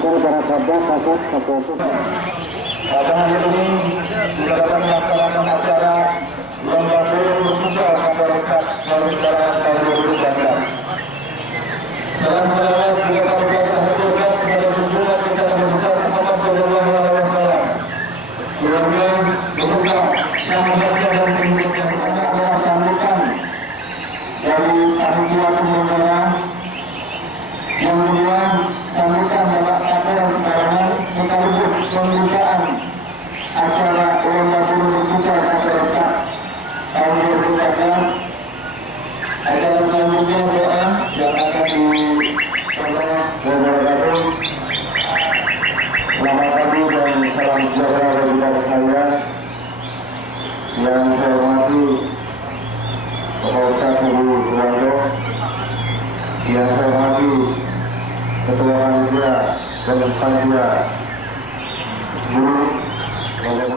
syukur para sabda kasut kapolsek. Pada hari ini kita dapat melaksanakan acara lomba burung berfutsal masyarakat Maluku tahun 2019. Salam salawat juga kita haturkan kepada junjungan kita Nabi besar Muhammad sallallahu alaihi wasallam. Kemudian membuka sambutan dan penghormatan sambutan dari panitia penyelenggara. Yang kedua, sambutan Bapak Kapolres Sembarangan sekaligus pembukaan acara lomba burung berfutsal Kapolres tahun 2014. Acara selanjutnya doa yang akan disampaikan wabarakatuh. Selamat pagi dan salam sejahtera bagi kita sekalian. Yang saya hormati Bapak Ustaz Ibu Suwardo, yang saya hormati Ketua Panitia dan Panitia Guru Bapak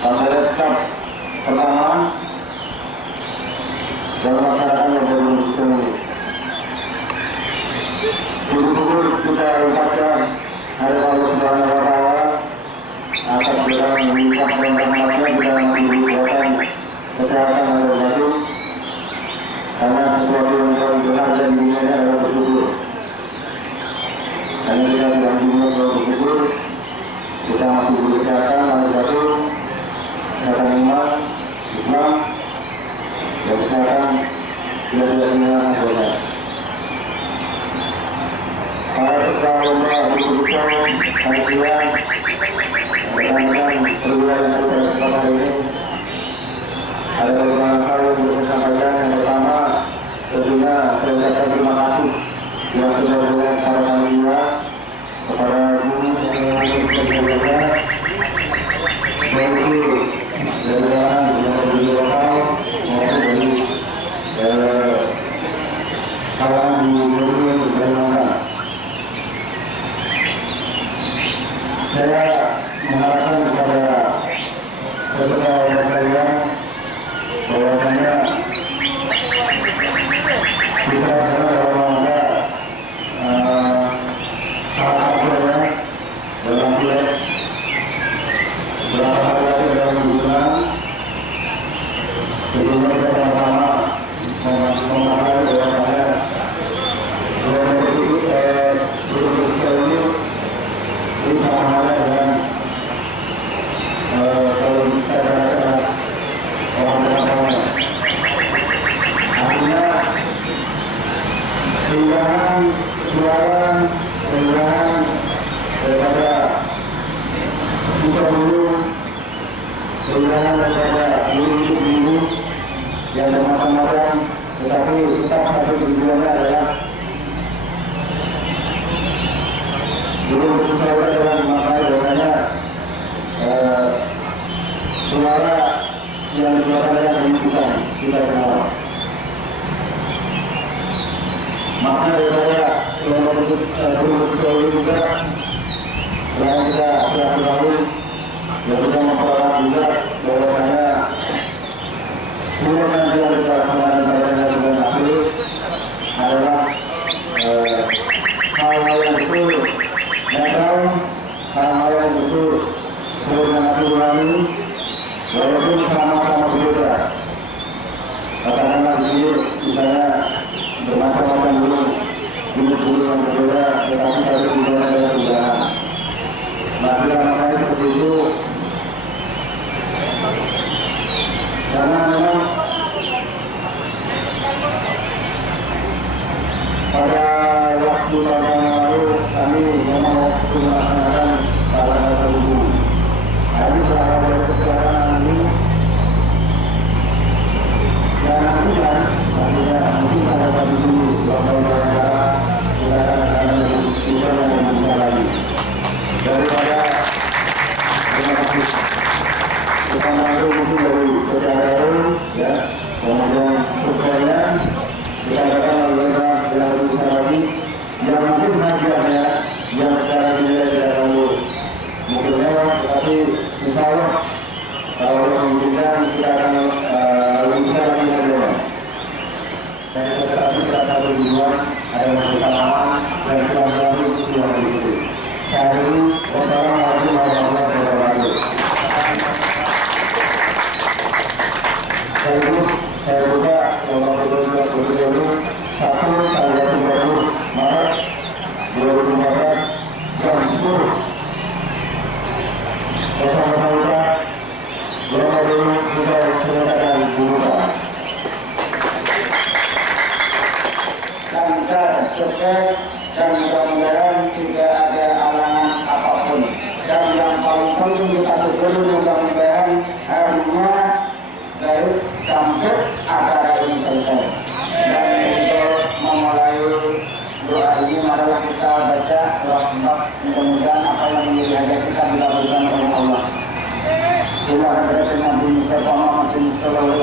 Panitia Staf pertama dan masyarakat yang beruntung. Bersyukur kita ucapkan hari Allah Subhanahu wa Ta'ala atas segala melimpah dan rahmatnya di dalam kehidupan kesehatan dan berbahagia. Karena sesuatu yang paling berharga di dunia adalah bersyukur. Karena kita tidak dunia kalau bersyukur, kita masih berkesehatan, masih jatuh, kesehatan iman, Islam, dan kesehatan tidak tinggalkan banyak. Para peserta lomba berfutsal panitia rekan-rekan perguruan yang saya sertakan hari ini, ada beberapa hal yang bisa saya sampaikan. Yang pertama, tentunya saya ucapkan terima kasih yang sudah melihat para panitia, kepada guru yang bekerja, baik itu dari yang lokal maupun dari kawan di Madiun dan Makassar. Saya mengharapkan kepada peserta sekalian bahwasanya kita dalam rangka hal-hal dalam pilek beberapa hal lagi dalam hubungan. Tentunya kita sama-sama memahami bahwasanya berfutsal ini sama halnya dengan kalau kita katakan orang-orang artinya kehilangan suara, kehilangan daripada pusat dulu, kehilangan daripada dulu yang bermacam-macam, tetapi tetap satu tujuannya adalah belum berbicara dengan maknai bahwasanya suara yang dikeluarkan menunjukkan kita semua. Makna daripada lomba berfutsal ini juga selain kita silaturahmi, yang kita memperoleh juga bahwasanya turun nanti yang kita laksanakan pada 9 April adalah hal-hal yang betul netral, hal-hal yang betul seluruh naturalani, walaupun sama-sama berbeda. Katakanlah di sini misalnya bermacam-macam bulu yang berbeda, tetapi satu tujuan adalah perubahan. Maka makanya seperti itu, karena memang pada waktu tahun yang lalu kami memang waktu melaksanakan salah satu guru. Kami berharap dari sekarang ini dan nantinya mungkin ada satu guru bakal berbicara kita akan bisa dan bisa lagi daripada terima kasih kita mampu mungkin dari secara ya kemudian surveinya kita akan melakukan yang lebih besar lagi yang mungkin hadiahnya yang sekarang ini tidak terlalu mungkin mewah, tetapi insya Allah kalau memungkinkan kita akan lebih besar lagi hadiahnya. Dan tetapi kita akan berjuang ada kebersamaan dan silaturahmi dengan Nabi Mustafa Muhammad bin Sallallahu